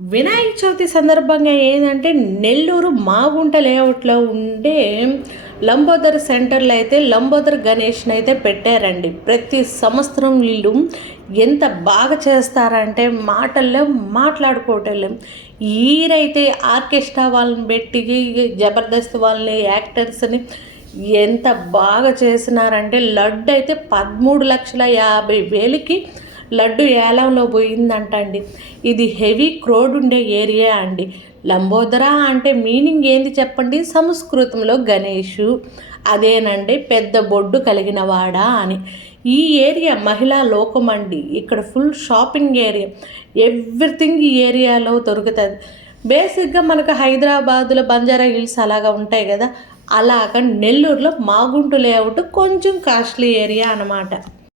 వినాయక చవితి సందర్భంగా ఏంటంటే నెల్లూరు మాగుంట లేఅవుట్లో ఉండే లంబోదర్ సెంటర్లో అయితే లంబోదర్ గణేష్ని అయితే పెట్టారండి. ప్రతి సంవత్సరం వీళ్ళు ఎంత బాగా చేస్తారంటే మాటల్లో మాట్లాడుకోవటం. ఈరైతే ఆర్కెస్ట్రా వాళ్ళని పెట్టి జబర్దస్త్ వాళ్ళని యాక్టర్స్ని ఎంత బాగా చేసినారంటే లడ్డు అయితే పదమూడు లక్షల యాభై వేలకి లడ్డు ఏలంలో పోయిందంట అండి ఇది హెవీ క్రోడ్ ఉండే ఏరియా అండి. లంబోదర అంటే మీనింగ్ ఏంది చెప్పండి? సంస్కృతంలో గణేషు. అదేనండి పెద్ద బొడ్డు కలిగిన వాడా అని. ఈ ఏరియా మహిళా లోకం అండి. ఇక్కడ ఫుల్ షాపింగ్ ఏరియా. ఎవ్రీథింగ్ ఈ ఏరియాలో దొరుకుతుంది. బేసిక్గా మనకు హైదరాబాదులో బంజారా హిల్స్ అలాగా ఉంటాయి కదా. అలాగ నెల్లూరులో మాగుంటు లేఅవుట్ కొంచెం కాస్ట్లీ ఏరియా అన్నమాట.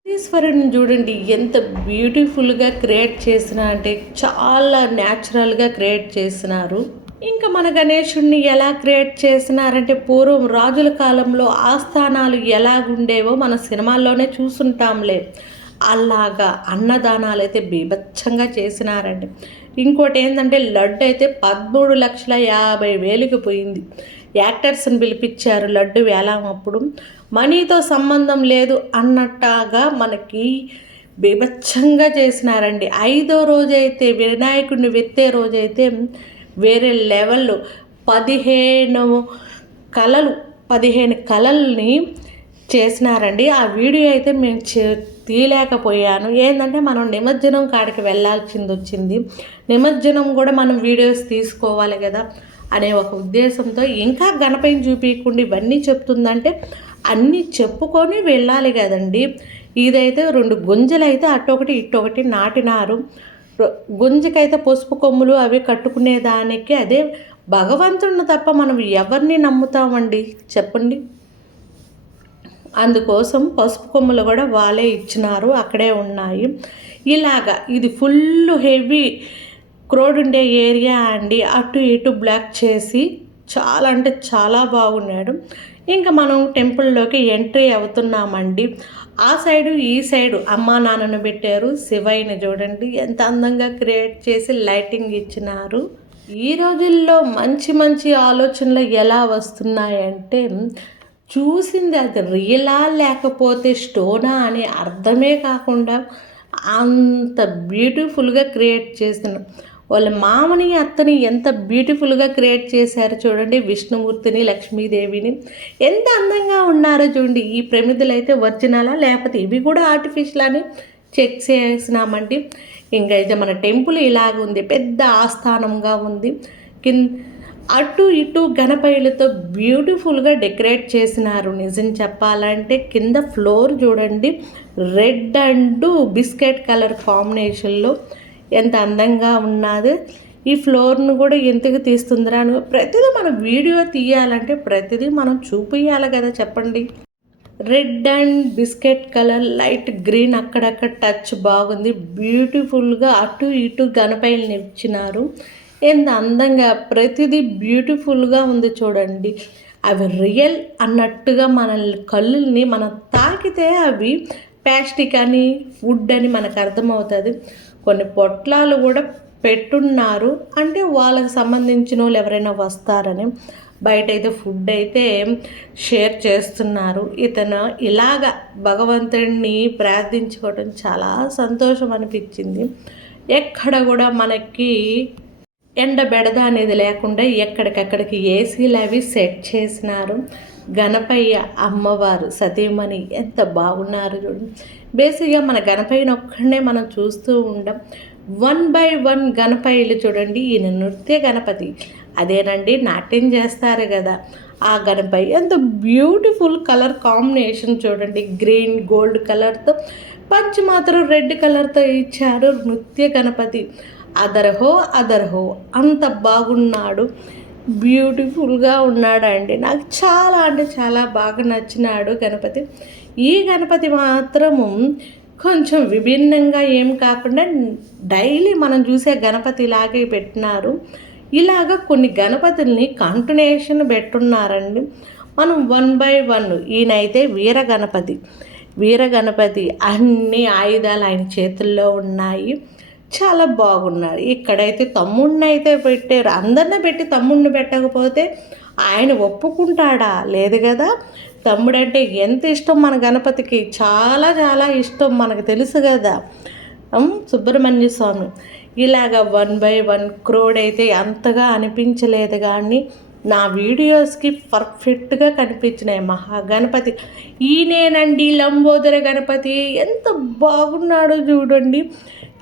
ఈశ్వరుని చూడండి ఎంత బ్యూటిఫుల్గా క్రియేట్ చేసిన అంటే చాలా న్యాచురల్గా క్రియేట్ చేసినారు. ఇంకా మన గణేశుడిని ఎలా క్రియేట్ చేసినారంటే పూర్వం రాజుల కాలంలో ఆస్థానాలు ఎలాగుండేవో మన సినిమాల్లోనే చూసుంటాంలే. అలాగా అన్నదానాలు అయితే బీభత్సంగా చేసినారండి. ఇంకోటి ఏంటంటే లడ్డు అయితే పదమూడు లక్షల యాభై వేలకు పోయింది. యాక్టర్స్ని పిలిపించారు లడ్డు వేలం అప్పుడు. మనీతో సంబంధం లేదు అన్నట్టుగా మనకి బీభత్సంగా చేసినారండి. ఐదో రోజైతే వినాయకుడిని వెత్తే రోజైతే వేరే లెవెల్లో. పదిహేను కళలు పదిహేను కళల్ని చేసినారండి. ఆ వీడియో అయితే మేము తీయలేకపోయాను. ఏంటంటే మనం నిమజ్జనం కాడికి వెళ్ళాల్సింది వచ్చింది నిమజ్జనం కూడా మనం వీడియోస్ తీసుకోవాలి కదా. అనే ఒక ఉద్దేశంతో ఇంకా గణపతిని చూపించకుండా ఇవన్నీ చెప్తుందంటే అన్నీ చెప్పుకొని వెళ్ళాలి కదండి. ఇదైతే రెండు గుంజలు అయితే అటొకటి ఇటొకటి నాటినారు. గుంజకైతే పసుపు కొమ్ములు అవి కట్టుకునేదానికి అదే భగవంతుడిని తప్ప మనం ఎవరిని నమ్ముతామండి? చెప్పండి. అందుకోసం పసుపు కొమ్ములు కూడా వాళ్ళే ఇచ్చినారు అక్కడే ఉన్నాయి. ఇలాగా ఇది ఫుల్ హెవీ క్రోడ్ ఉండే ఏరియా అండి. అటు ఇటు బ్లాక్ చేసి చాలా అంటే చాలా బాగున్నాడు. ఇంకా మనం టెంపుల్లోకి ఎంట్రీ అవుతున్నామండి. ఆ సైడు ఈ సైడు అమ్మా నాన్నను పెట్టారు. శివయ్యని చూడండి ఎంత అందంగా క్రియేట్ చేసి లైటింగ్ ఇచ్చినారు. ఈ రోజుల్లో మంచి మంచి ఆలోచనలు ఎలా వస్తున్నాయంటే చూసింది అది రియలా లేకపోతే స్టోనా అని అర్థమే కాకుండా అంత బ్యూటిఫుల్గా క్రియేట్ చేస్తున్నాం వాళ్ళ మామని అత్తని ఎంత బ్యూటిఫుల్గా క్రియేట్ చేశారు చూడండి. విష్ణుమూర్తిని లక్ష్మీదేవిని ఎంత అందంగా ఉన్నారో చూడండి. ఈ ప్రమిదలు అయితే ఒరిజినలా లేకపోతే ఇవి కూడా ఆర్టిఫిషియల్ అని చెక్ చేసినామండి. ఇంకా అయితే మన టెంపుల్ ఇలాగ ఉంది. పెద్ద ఆస్థానంగా ఉంది. కింద అటు ఇటు గణపయులతో బ్యూటిఫుల్గా డెకరేట్ చేసినారు. నిజం చెప్పాలంటే కింద ఫ్లోర్ చూడండి. రెడ్ అండ్ బిస్కెట్ కలర్ కాంబినేషన్లో ఎంత అందంగా ఉన్నది. ఈ ఫ్లోర్ను కూడా ఎందుకు తీస్తుందిరా అని ప్రతిదీ మనం వీడియో తీయాలంటే ప్రతిదీ మనం చూపించాలి కదా చెప్పండి. Red and biscuit colour light green అక్కడక్కడ టచ్ బాగుంది. బ్యూటిఫుల్గా అటు ఇటు గణపైలు నిచ్చినారు ఎంత అందంగా ప్రతిదీ బ్యూటిఫుల్గా ఉంది చూడండి. అవి రియల్ అన్నట్టుగా మన కళ్ళుల్ని మనం తాకితే అవి ప్లాస్టిక్ అని ఫుడ్ అని మనకు అర్థమవుతుంది. కొన్ని పొట్లాలు కూడా పెట్టున్నారు. అంటే వాళ్ళకి సంబంధించిన వాళ్ళు ఎవరైనా వస్తారని బయట అయితే ఫుడ్ అయితే షేర్ చేస్తున్నారు. ఇతను ఇలాగ భగవంతుడిని ప్రార్థించుకోవడం చాలా సంతోషం అనిపించింది. ఎక్కడ కూడా మనకి ఎండ బెడద అనేది లేకుండా ఎక్కడికక్కడికి ఏసీలు అవి సెట్ చేసినారు. గణపయ్య అమ్మవారు సతీమణి ఎంత బాగున్నారు చూడండి బేసిక్గా మన గణపయ్యను ఒక్కడనే మనం చూస్తూ ఉండం. వన్ బై వన్ గణపయ్యలు చూడండి ఈయన నృత్య గణపతి. అదేనండి నాట్యం చేస్తారు కదా. ఆ గణపయ్య ఎంత బ్యూటిఫుల్ కలర్ కాంబినేషన్ చూడండి. గ్రీన్ గోల్డ్ కలర్తో పంచి మాత్రం రెడ్ కలర్తో ఇచ్చారు నృత్య గణపతి. అదర్హో అదర్హో. అంత బాగున్నాడు. బ్యూటిఫుల్గా ఉన్నాడండి. నాకు చాలా అంటే చాలా బాగా నచ్చినాడు గణపతి. ఈ గణపతి మాత్రము కొంచెం విభిన్నంగా ఏం కాకుండా డైలీ మనం చూసే గణపతి ఇలాగే పెట్టినారు. ఇలాగ కొన్ని గణపతుల్ని కంటిన్యూషన్ పెట్టున్నారండి. మనం వన్ బై వన్ ఈయనైతే వీర గణపతి. వీర గణపతి అన్ని ఆయుధాలు ఆయన చేతుల్లో ఉన్నాయి. చాలా బాగున్నారు ఇక్కడైతే తమ్ముడిని అయితే పెట్టారు. అందరిని పెట్టి తమ్ముడిని పెట్టకపోతే ఆయన ఒప్పుకుంటాడా? లేదు కదా? తమ్ముడంటే ఎంత ఇష్టం మన గణపతికి? చాలా చాలా ఇష్టం మనకు తెలుసు కదా? సుబ్రహ్మణ్య స్వామి. ఇలాగ వన్ బై వన్ క్రోడ్ అయితే అంతగా అనిపించలేదు కానీ నా వీడియోస్కి పర్ఫెక్ట్గా కనిపించినాయి మహాగణపతి. ఈయనేనండి లంబోదర గణపతి. ఎంత బాగున్నాడో చూడండి.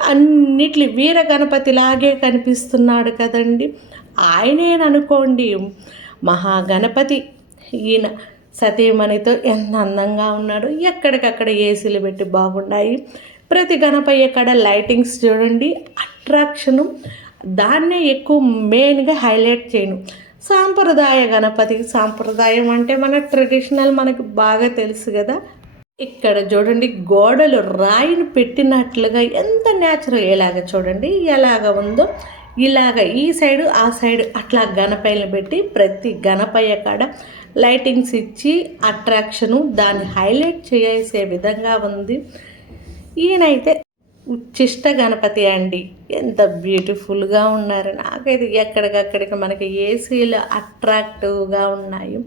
అన్నిటి వీర గణపతిలాగే కనిపిస్తున్నాడు కదండి. ఆయనేననుకోండి మహాగణపతి. ఈయన సతీమణితో ఎంత అందంగా ఉన్నాడు ఎక్కడికక్కడ ఏసీలు పెట్టి బాగున్నాయి. ప్రతి గణపయ్య కాడ లైటింగ్స్ చూడండి అట్రాక్షను. దాన్నే ఎక్కువ మెయిన్గా హైలైట్ చేయను. సాంప్రదాయ గణపతి సాంప్రదాయం అంటే మన ట్రెడిషనల్ మనకు బాగా తెలుసు కదా. ఇక్కడ చూడండి గోడలు రాయిని పెట్టినట్లుగా ఎంత న్యాచురల్ ఎలాగ చూడండి ఎలాగ ఉందో. ఇలాగ ఈ సైడు ఆ సైడు అట్లా గణపయ్యలు పెట్టి ప్రతి గణపయ్య కాడ లైటింగ్స్ ఇచ్చి అట్రాక్షను దాన్ని హైలైట్ చేసే విధంగా ఉంది. ఈయనైతే ఉచ్చిష్ట గణపతి అండి. ఎంత బ్యూటిఫుల్గా ఉన్నారు. నాకైతే ఎక్కడికక్కడికి మనకి ఏసీలు అట్రాక్టివ్గా ఉన్నాయి.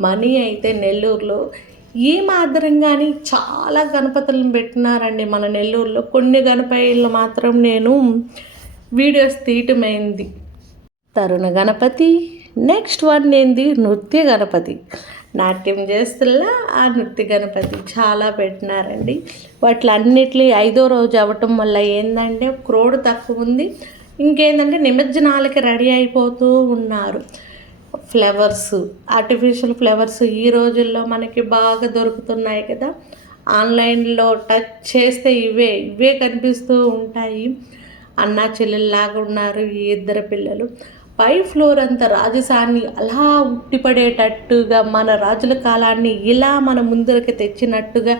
మనీ అయితే నెల్లూరులో ఈ కానీ చాలా గణపతులను పెట్టినారండి మన నెల్లూరులో. కొన్ని గణపతులు మాత్రం నేను వీడియోస్ తీయటమైంది తరుణ గణపతి నెక్స్ట్ వన్ ఏంది? నృత్య గణపతి. నాట్యం చేస్తుల్లా ఆ నృత్య గణపతి చాలా పెట్టినారండి. వాటిలన్నిటి ఐదో రోజు అవ్వటం వల్ల ఏంటంటే క్రోడ్ తక్కువ ఉంది. ఇంకేంటంటే నిమజ్జనాలకి రెడీ అయిపోతూ ఉన్నారు. ఫ్లవర్స్ ఆర్టిఫిషియల్ ఫ్లవర్స్ ఈ రోజుల్లో మనకి బాగా దొరుకుతున్నాయి కదా. ఆన్లైన్లో టచ్ చేస్తే ఇవే ఇవే కనిపిస్తూ ఉంటాయి. అన్నా చెల్లెల్లాగా ఉన్నారు ఈ ఇద్దరు పిల్లలు. పై ఫ్లోర్ అంతా రాజసాన్ని అలా ఉట్టిపడేటట్టుగా మన రాజుల కాలాన్ని ఇలా మన ముందరికి తెచ్చినట్టుగా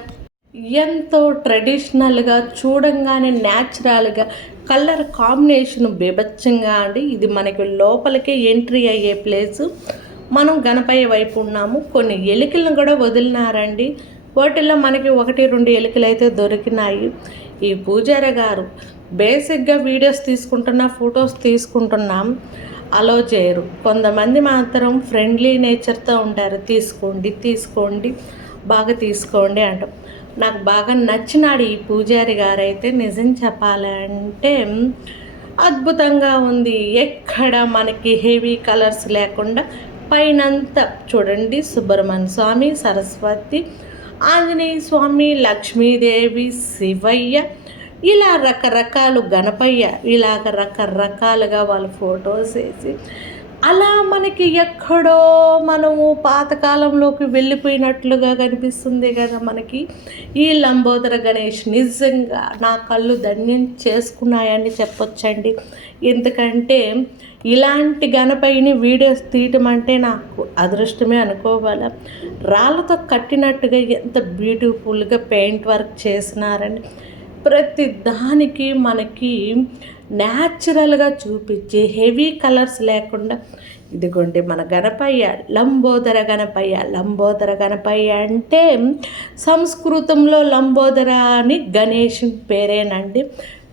ఎంతో ట్రెడిషనల్గా చూడంగానే న్యాచురల్గా కలర్ కాంబినేషన్ బీభత్సంగా అండి. ఇది మనకి లోపలికే ఎంట్రీ అయ్యే ప్లేస్ మనం గణపయ్య వైపు ఉన్నాము. కొన్ని ఎలికలను కూడా వదిలినారండి. వాటిల్లో మనకి ఒకటి రెండు ఎలుకలు అయితే దొరికినాయి. ఈ పూజారి గారు బేసిక్గా వీడియోస్ తీసుకుంటున్నా ఫొటోస్ తీసుకుంటున్నాం. అలో చేయరు. కొంతమంది మాత్రం ఫ్రెండ్లీ నేచర్తో ఉంటారు. తీసుకోండి తీసుకోండి బాగా తీసుకోండి అంటాం నాకు బాగా నచ్చినాడు ఈ పూజారి గారైతే నిజం చెప్పాలంటే అద్భుతంగా ఉంది. ఎక్కడ మనకి హెవీ కలర్స్ లేకుండా పైనంతా చూడండి సుబ్రహ్మణ్య స్వామి సరస్వతి ఆంజనేయ స్వామి లక్ష్మీదేవి శివయ్య ఇలా రకరకాలు గణపయ్య ఇలాగ రకరకాలుగా వాళ్ళు ఫొటోస్ వేసి అలా మనకి ఎక్కడో మనము పాతకాలంలోకి వెళ్ళిపోయినట్లుగా కనిపిస్తుంది కదా మనకి. ఈ లంబోదర గణేష్ నిజంగా నా కళ్ళు ధన్యం చేసుకున్నాయని చెప్పొచ్చండి. ఎందుకంటే ఇలాంటి గణపైని వీడియోస్ తీయటం అంటే నాకు అదృష్టమే అనుకోవాలా. రాళ్ళతో కట్టినట్టుగా ఎంత బ్యూటిఫుల్గా పెయింట్ వర్క్ చేసినారని ప్రతి దానికి మనకి న్యాచురల్గా చూపించి హెవీ కలర్స్ లేకుండా ఇదిగోండి మన గణపయ్య లంబోదర గణపయ్య. లంబోదర గణపయ్య అంటే సంస్కృతంలో లంబోదర అని గణేష్ పేరేనండి.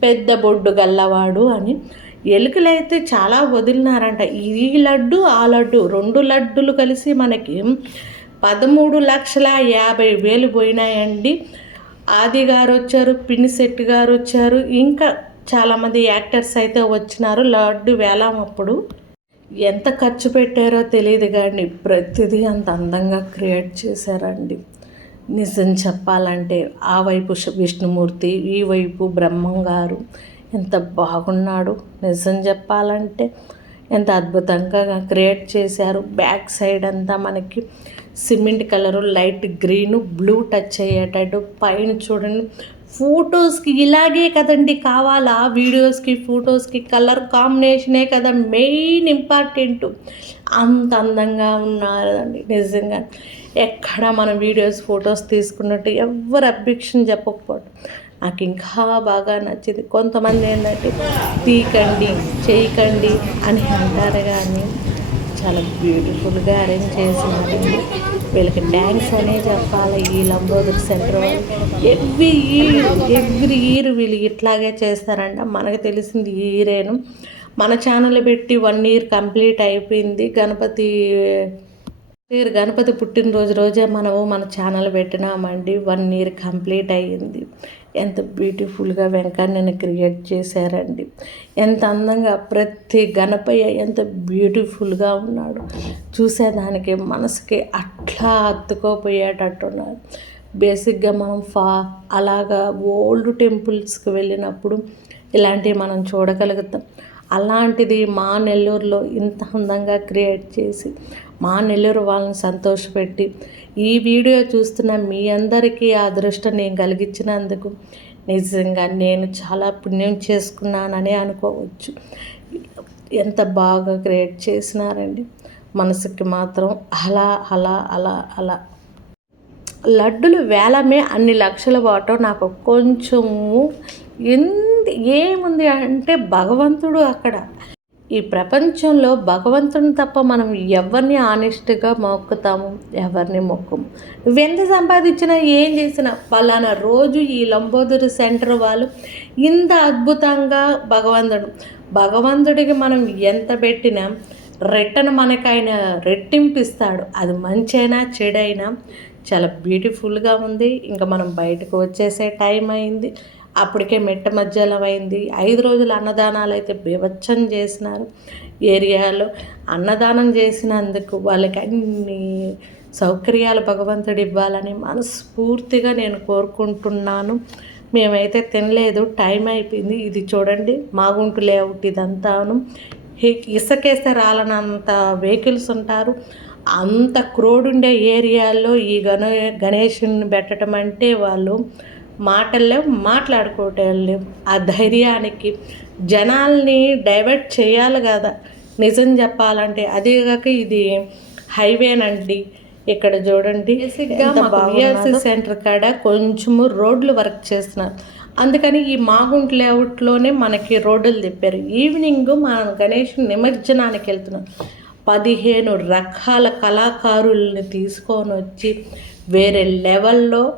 పెద్ద బొడ్డు గల్లవాడు అని. ఎలుకలైతే చాలా వదిలినారంట. ఈ లడ్డు ఆ లడ్డు రెండు లడ్డులు కలిసి మనకి పదమూడు లక్షల యాభై వేలు పోయినాయండి. ఆది గారు వచ్చారు పినిశెట్టి గారు వచ్చారు ఇంకా చాలామంది యాక్టర్స్ అయితే వచ్చినారు. లడ్డు వేలం అప్పుడు ఎంత ఖర్చు పెట్టారో తెలియదు కానీ ప్రతిదీ అంత అందంగా క్రియేట్ చేశారండి. నిజం చెప్పాలంటే ఆ వైపు విష్ణుమూర్తి ఈ వైపు బ్రహ్మం గారు ఎంత బాగున్నాడు. నిజం చెప్పాలంటే ఎంత అద్భుతంగా క్రియేట్ చేశారు. బ్యాక్ సైడ్ అంతా మనకి cement colour light green blue touch అయ్యేటట్టు పైన చూడండి. ఫొటోస్కి ఇలాగే కదండి కావాలా? వీడియోస్కి ఫొటోస్కి కలర్ కాంబినేషనే కదా మెయిన్ ఇంపార్టెంట్. అంత అందంగా ఉన్నారండి నిజంగా. ఎక్కడ మనం వీడియోస్ ఫొటోస్ తీసుకున్నట్టు ఎవరు అబ్జెక్షన్ చెప్పకపోవడం. నాకు ఇంకా బాగా నచ్చింది. కొంతమంది ఏంటంటే తీకండి చేయకండి అని అంటారు కానీ చాలా బ్యూటిఫుల్గా అరేంజ్ చేసినారు. వీళ్ళకి డ్యాన్స్ అనే చెప్పాలి ఈ Lambodar centre every year every year వీళ్ళు ఇట్లాగే చేస్తారంట. మనకు తెలిసింది ఈ ఇయరేను మన ఛానల్ పెట్టి వన్ ఇయర్ కంప్లీట్ అయిపోయింది. గణపతి ఇయర్ గణపతి పుట్టినరోజు రోజే మనము మన ఛానల్ పెట్టినామండి. వన్ ఇయర్ కంప్లీట్ అయ్యింది. ఎంత బ్యూటిఫుల్గా వెంకన్నని క్రియేట్ చేశారండి. ఎంత అందంగా ప్రతి గణపయ్య ఎంత బ్యూటిఫుల్గా ఉన్నాడు. చూసేదానికి మనసుకి అట్లా అత్తుకోపోయేటట్టున్నాడు బేసిక్గా మనం ఫా అలాగా ఓల్డ్ టెంపుల్స్కి వెళ్ళినప్పుడు ఇలాంటివి మనం చూడగలుగుతాం. అలాంటిది మా నెల్లూరులో ఇంత అందంగా క్రియేట్ చేసి మా నెల్లూరు వాళ్ళని సంతోషపెట్టి ఈ వీడియో చూస్తున్న మీ అందరికీ ఆ అదృష్టం నేను కలిగించినందుకు నిజంగా నేను చాలా పుణ్యం చేసుకున్నానని అనుకోవచ్చు. ఎంత బాగా క్రియేట్ చేసినారండి. మనసుకి మాత్రం అలా అలా అలా అలా. లడ్డులు వేలమే అన్ని లక్షల వాటం నాకు కొంచెము ఎంత ఏముంది అంటే భగవంతుడు అక్కడ. ఈ ప్రపంచంలో భగవంతుని తప్ప మనం ఎవరిని ఆనెస్ట్గా మొక్కుతాము? ఎవరిని మొక్కము? నువ్వెంత సంపాదించినా ఏం చేసినా పలానా రోజు ఈ లంబోదరి సెంటర్ వాళ్ళు ఇంత అద్భుతంగా భగవంతుడు. భగవంతుడికి మనం ఎంత పెట్టినా రెట్టను మనకు ఆయన రెట్టింపిస్తాడు. అది మంచైనా చెడైనా చాలా బ్యూటిఫుల్గా ఉంది. ఇంకా మనం బయటకు వచ్చేసే టైం అయింది. అప్పటికే మెట్ట మధ్యలో అయింది. ఐదు రోజులు అన్నదానాలు అయితే బీభత్సం చేసినారు. ఏరియాలో అన్నదానం చేసినందుకు వాళ్ళకి అన్ని సౌకర్యాలు భగవంతుడు ఇవ్వాలని మనస్ఫూర్తిగా నేను కోరుకుంటున్నాను. మేమైతే తినలేదు టైం అయిపోయింది. ఇది చూడండి మాగుంటు లేఅవుట్ ఇదంతాను. ఇసుకేస్తే రాలనంత వెహికల్స్ ఉంటారు. అంత క్రోడ్ ఉండే ఏరియాల్లో ఈ గణ గణేషుని పెట్టడం అంటే వాళ్ళు మాటల్లో మాట్లాడుకోవటం లేవు ఆ ధైర్యానికి జనాల్ని డైవర్ట్ చేయాలి కదా. నిజం చెప్పాలంటే అదేగాక ఇది హైవేనండి ఇక్కడ చూడండి బేసిక్గా విఆర్సీ సెంటర్ కాడ కొంచెము రోడ్లు వర్క్ చేస్తున్నారు. అందుకని ఈ మాగుంట్ లేఅవుట్లోనే మనకి రోడ్లు తిప్పారు. ఈవినింగ్ మనం గణేష్ నిమజ్జనానికి వెళ్తున్నాం. పదిహేను రకాల కళాకారుల్ని తీసుకొని వచ్చి వేరే లెవెల్లో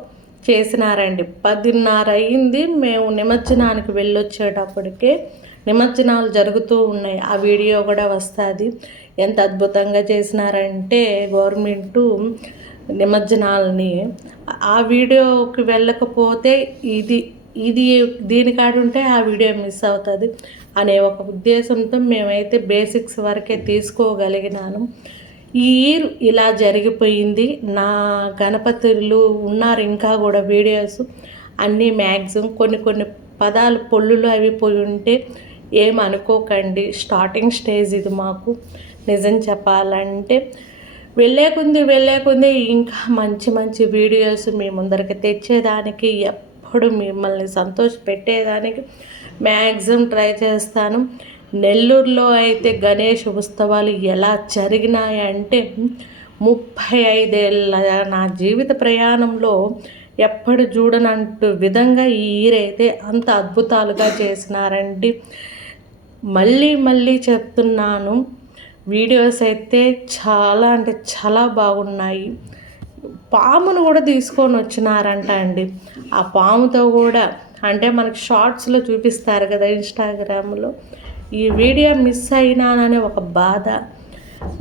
చేసినారండి. పదిన్నర అయింది మేము నిమజ్జనానికి వెళ్ళొచ్చేటప్పటికే నిమజ్జనాలు జరుగుతూ ఉన్నాయి. ఆ వీడియో కూడా వస్తుంది. ఎంత అద్భుతంగా చేసినారంటే గవర్నమెంటు నిమజ్జనాలని. ఆ వీడియోకి వెళ్ళకపోతే ఇది ఇది దీనికాడుంటే ఆ వీడియో మిస్ అవుతుంది అనే ఒక ఉద్దేశంతో మేమైతే బేసిక్స్ వరకే తీసుకోగలిగినాను. ఈ ఇయర్ ఇలా జరిగిపోయింది. నా గణపతులు ఉన్నారు ఇంకా కూడా వీడియోస్ అన్నీ మ్యాక్సిమం కొన్ని కొన్ని పదాలు పొల్లులు అవి పోయి ఉంటే ఏమనుకోకండి స్టార్టింగ్ స్టేజ్ ఇది మాకు. నిజం చెప్పాలంటే వెళ్ళేకుంది వెళ్ళేకుంది ఇంకా మంచి మంచి వీడియోస్ మీ ముందరికి తెచ్చేదానికి ఎప్పుడు మిమ్మల్ని సంతోష పెట్టేదానికి మ్యాక్సిమం ట్రై చేస్తాను. నెల్లూరులో అయితే గణేష్ ఉత్సవాలు ఎలా జరిగినాయంటే ముప్పై ఐదేళ్ళ నా జీవిత ప్రయాణంలో ఎప్పుడు చూడనంటు విధంగా ఈ ఈరైతే అంత అద్భుతాలుగా చేసినారండి. మళ్ళీ మళ్ళీ చెప్తున్నాను వీడియోస్ అయితే చాలా అంటే చాలా బాగున్నాయి. పామును కూడా తీసుకొని వచ్చినారంట అండి. ఆ పాముతో కూడా అంటే మనకి షార్ట్స్లో చూపిస్తారు కదా ఇన్స్టాగ్రామ్లో ఈ వీడియో మిస్ అయినాననే ఒక బాధ.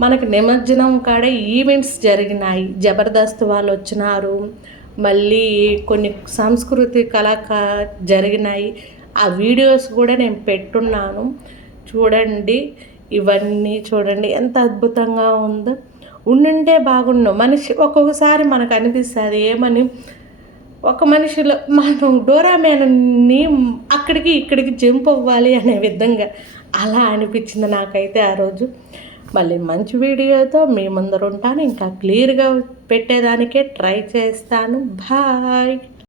మనకి నిమజ్జనం కాడ ఈవెంట్స్ జరిగినాయి. జబర్దస్త్ వాళ్ళు వచ్చినారు. మళ్ళీ కొన్ని సంస్కృతి కళాకా జరిగినాయి. ఆ వీడియోస్ కూడా నేను పెట్టున్నాను. చూడండి. ఇవన్నీ చూడండి. ఎంత అద్భుతంగా ఉందో. ఉండుంటే బాగుండు. మనిషి ఒక్కొక్కసారి మనకు అనిపిస్తుంది. ఏమని? ఒక మనిషిలో మనం డోరామేన్ని అక్కడికి ఇక్కడికి జంప్ అవ్వాలి అనే విధంగా అలా అనిపించింది నాకైతే ఆ రోజు. మళ్ళీ మంచి వీడియోతో మీ ముందర ఉంటాను. ఇంకా క్లియర్గా పెట్టేదానికే ట్రై చేస్తాను. బాయ్.